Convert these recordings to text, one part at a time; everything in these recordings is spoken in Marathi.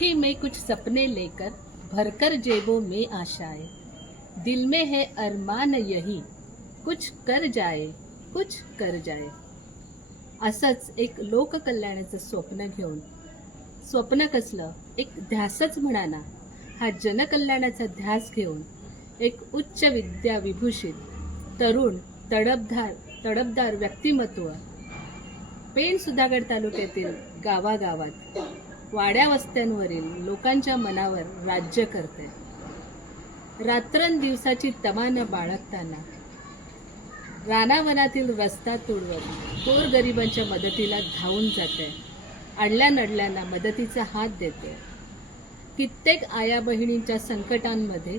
उठी मैं कुछ सपने लेकर, भरकर जेबों में आशाएं, दिल में है अरमान यही, कुछ कर जाए, कुछ कर जाए. असंच एक लोककल्याणाचं स्वप्न घेऊन, स्वप्न कसलं, एक ध्यासच म्हणा ना, हा जनकल्याणाचा ध्यास घेऊन एक उच्च विद्या विभूषित तरुण तडपदार व्यक्तिमत्व पेण सुधागड तालुक्यातील गावागावात वाड्या वस्त्यांवरील लोकांच्या मनावर राज्य करते. रात्रंदिवसाची तमान बाळगताना रानावनातील रस्ता तुडवत गोरगरिबांच्या मदतीला धावून जाते. अडल्या नडल्यांना मदतीचा हात देते. कित्येक आया बहिणींच्या संकटांमध्ये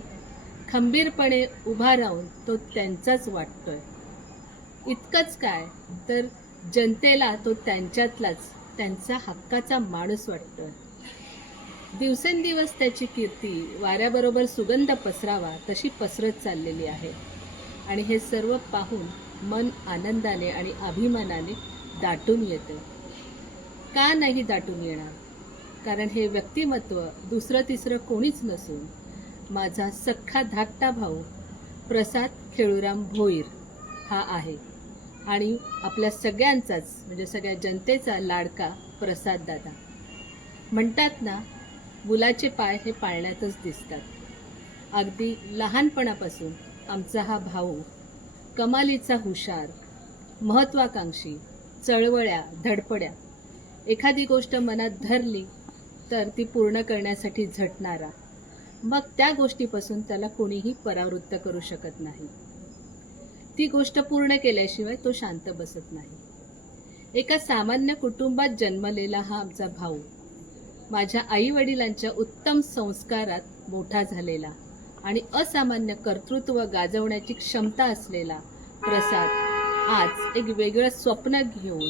खंबीरपणे उभा राहून तो त्यांचाच वाटतोय. इतकंच काय तर जनतेला तो त्यांच्यातलाच त्यांचा हक्काचा माणूस वाटतोय. दिवसेंदिवस त्याची कीर्ती वाऱ्याबरोबर सुगंध पसरावा तशी पसरत चाललेली आहे. आणि हे सर्व पाहून मन आनंदाने आणि अभिमानाने दाटून येते. का नाही दाटून येणार? कारण हे व्यक्तिमत्व दुसरं तिसरं कोणीच नसून माझा सख्खा धाकटा भाऊ प्रसाद खेळूराम भोईर हा आहे. आणि आपल्या सगळ्यांचाच म्हणजे सगळ्या जनतेचा लाडका प्रसाद दादा. म्हणतात ना, मुलाचे पाय हे पाळण्यातच दिसतात. अगदी लहानपणापासून आमचा हा भाऊ कमालीचा हुशार, महत्वाकांक्षी, चळवळ्या धडपड्या, एखादी गोष्ट मनात धरली तर ती पूर्ण करण्यासाठी झटणारा, मग त्या गोष्टीपासून त्याला कोणीही परावृत्त करू शकत नाही. ती गोष्ट पूर्ण केल्याशिवाय तो शांत बसत नाही. एका सामान्य कुटुंबात जन्मलेला हा आमचा भाऊ माझ्या आई वडिलांच्या उत्तम संस्कारात मोठा झालेला आणि असामान्य कर्तृत्व गाजवण्याची क्षमता असलेला प्रसाद आज एक वेगळं स्वप्न घेऊन,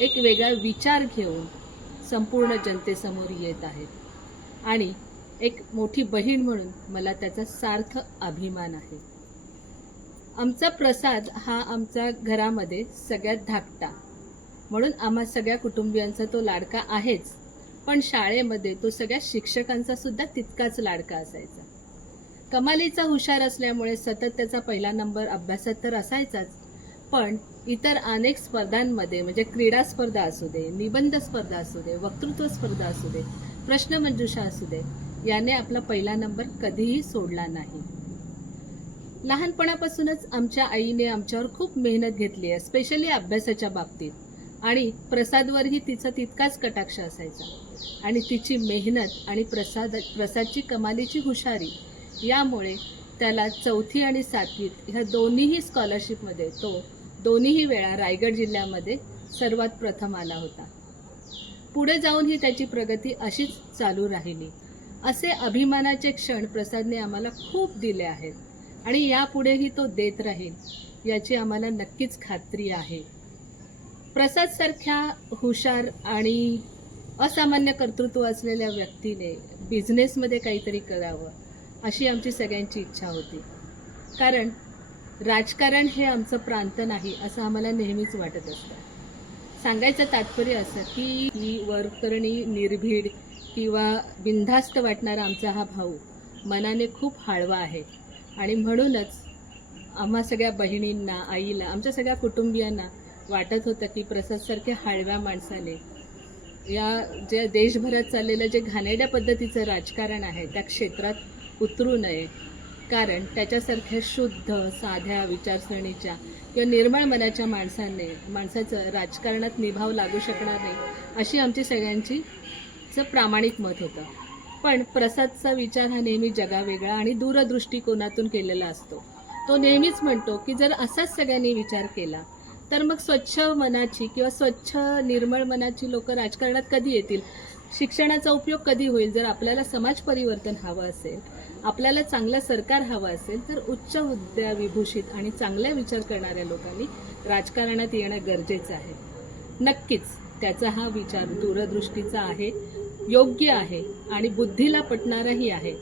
एक वेगळा विचार घेऊन संपूर्ण जनतेसमोर येत आहेत. आणि एक मोठी बहीण म्हणून मला त्याचा सार्थ अभिमान आहे. आमचा प्रसाद हा आमच्या घरामध्ये सगळ्यात धाकटा, म्हणून आम्हा सगळ्या कुटुंबियांचा तो लाडका आहेच. पण शाळेमध्ये तो सगळ्या शिक्षकांचा सुद्धा तितकाच लाडका असायचा. कमालीचा हुशार असल्यामुळे सतत त्याचा पहिला नंबर अभ्यासात तर असायचाच, पण इतर अनेक स्पर्धांमध्ये म्हणजे क्रीडा स्पर्धा असू दे, निबंध स्पर्धा असू दे, वक्तृत्व स्पर्धा असू दे, प्रश्नमंजुषा असू दे, याने आपला पहिला नंबर कधीही सोडला नाही. लहानपणापासूनच आमच्या आईने आमच्यावर खूप मेहनत घेतली आहे, स्पेशली अभ्यासाच्या बाबतीत. आणि प्रसादवरही तिचा तितकाच कटाक्ष असायचा. आणि तिची मेहनत आणि प्रसादची कमालीची हुशारी यामुळे त्याला 4थी आणि 7वीत ह्या दोन्हीही स्कॉलरशिपमध्ये तो दोन्हीही वेळा रायगड जिल्ह्यामध्ये सर्वात प्रथम आला होता. पुढे जाऊनही त्याची प्रगती अशीच चालू राहिली. असे अभिमानाचे क्षण प्रसादने आम्हाला खूप दिले आहेत आणि यापुढेही तो देत राहील याची आम्हाला नक्कीच खात्री आहे. प्रसादसारख्या हुशार आणि असामान्य कर्तृत्व असलेल्या व्यक्तीने बिझनेसमध्ये काहीतरी करावं अशी आमची सगळ्यांची इच्छा होती. कारण राजकारण हे आमचं प्रांत नाही असं आम्हाला नेहमीच वाटत असतं. सांगायचं तात्पर्य असं की ही वरकरणी निर्भीड किंवा बिनधास्त वाटणारा आमचा हा भाऊ मनाने खूप हळवा आहे. आणि म्हणूनच आम्हा सगळ्या बहिणींना, आईला, आमच्या सगळ्या कुटुंबियांना वाटत होतं की प्रसादसारख्या हळव्या माणसाने या जे देशभरात चाललेलं जे घाणेरड्या पद्धतीचं राजकारण आहे त्या क्षेत्रात उतरू नये. कारण त्याच्यासारख्या शुद्ध, साध्या विचारसरणीच्या किंवा निर्मळ मनाच्या माणसाचं राजकारणात निभाव लागू शकणार नाही अशी आमची सगळ्यांची प्रामाणिक मत होतं. पण प्रसादचा विचार हा नेहमी जगावेगळा आणि दूरदृष्टिकोनातून केलेला असतो. तो नेहमीच म्हणतो की जर असाच सगळ्यांनी विचार केला तर मग स्वच्छ मनाची किंवा स्वच्छ निर्मळ मनाची लोक राजकारणात कधी येतील? शिक्षणाचा उपयोग कधी होईल? जर आपल्याला समाज परिवर्तन हवं असेल, आपल्याला चांगलं सरकार हवं असेल तर उच्च विद्या विभूषित आणि चांगले विचार करणाऱ्या लोकांनी राजकारणात येणं गरजेचं आहे. नक्कीच त्याचा हा विचार दूरदृष्टीचा आहे, योग्य आहे आणि बुद्धीला पटणाराही आहे.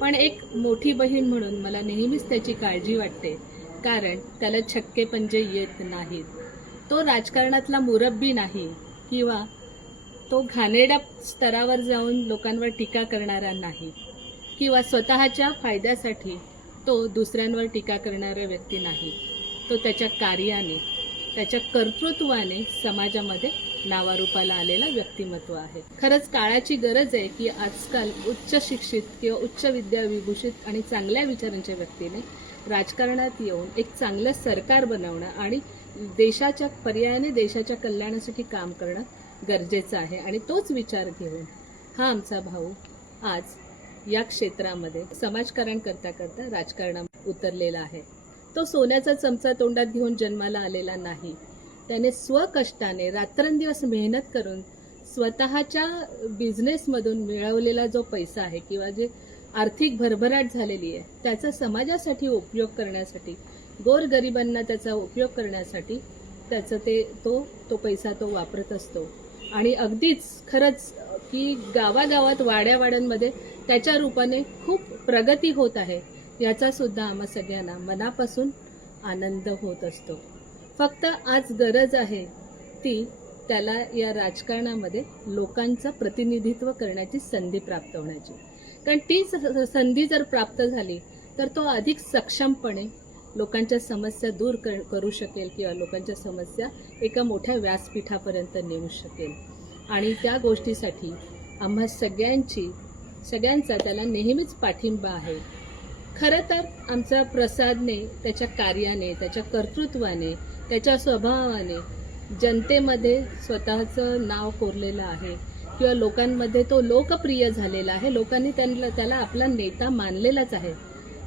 पण एक मोठी बहीण म्हणून मला नेहमीच त्याची काळजी वाटते. कारण त्याला छक्के पंजे येत नाहीत. तो राजकारणातला मुरब्बी नाही किंवा तो घाणेरड्या स्तरावर जाऊन लोकांवर टीका करणारा नाही किंवा स्वतःच्या फायद्यासाठी तो दुसऱ्यांवर टीका करणारा व्यक्ती नाही. तो त्याच्या कार्याने, त्याच्या कर्तृत्वाने समाजामध्ये नावारूपाला आलेला व्यक्तिमत्व आहे. खरंच काळाची गरज आहे की आजकाल उच्च शिक्षित किंवा उच्च विद्याविभूषित आणि चांगल्या विचारांच्या व्यक्तीने राजकारणात येऊन एक चांगलं सरकार बनवणं आणि देशाच्या पर्यायाने देशाच्या कल्याणासाठी काम करणं गरजेचं आहे. आणि तोच विचार घेऊन हा आमचा भाऊ आज या क्षेत्रामध्ये समाजकारण करता करता राजकारणात उतरलेला आहे. तो सोन्याचा चमचा तोंडात घेऊन जन्माला आलेला नाही. त्याने स्वकष्टाने रात्रंदिवस मेहनत करून स्वतःच्या बिझनेसमधून मिळवलेला जो पैसा आहे किंवा जे आर्थिक भरभराट झालेली आहे त्याचा समाजासाठी उपयोग करण्यासाठी, गोरगरिबांना त्याचा उपयोग करण्यासाठी त्याचं तो पैसा तो वापरत असतो. आणि अगदीच खरंच की गावागावात वाड्यावाड्यांमध्ये त्याच्या रूपाने खूप प्रगती होत आहे याचा सुद्धा आम्हा सगळ्यांना मनापासून आनंद होत असतो. फक्त आज गरज आहे ती त्याला या राजकारणामध्ये लोकांचं प्रतिनिधित्व करण्याची संधी प्राप्त होण्याची. कारण ती संधी जर प्राप्त झाली तर तो अधिक सक्षमपणे लोकांच्या समस्या दूर करू शकेल किंवा लोकांच्या समस्या एका मोठ्या व्यासपीठापर्यंत नेऊ शकेल. आणि त्या गोष्टीसाठी आम्हा सगळ्यांचा त्याला नेहमीच पाठिंबा आहे. खरं तर आमचा प्रसादने त्याच्या कार्याने, त्याच्या कर्तृत्वाने, त्याच्या स्वभावाने जनतेमध्ये स्वतःचं नाव कोरलेलं आहे किंवा लोकांमध्ये तो लोकप्रिय झालेला आहे. लोकांनी त्याला आपला नेता मानलेलाच आहे.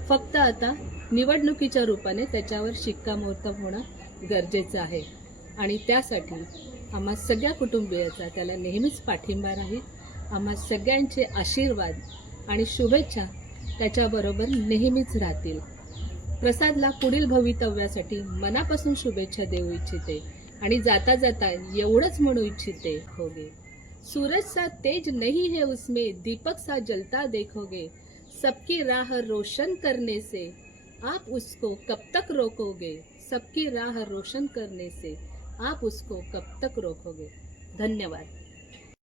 फक्त आता निवडणुकीच्या रूपाने त्याच्यावर शिक्कामोर्तब होणं गरजेचं आहे. आणि त्यासाठी आम्हा सगळ्या कुटुंबियाचा त्याला नेहमीच पाठिंबा राहील. आम्हा सगळ्यांचे आशीर्वाद आणि शुभेच्छा त्याच्याबरोबर नेहमीच राहतील. प्रसादला पुढील भवितव्यासाठी मनापासून शुभेच्छा देऊ इच्छिते आणि जाता जाता एवढंच म्हणू इच्छिते, होगे सूरज सा तेज नहीं है उसमें, दीपक सा जलता देखोगे, सबकी राह रोशन करने से आप उसको कब तक रोकोगे, सबकी राह रोशन करने से आप उसको कब तक रोकोगे. धन्यवाद.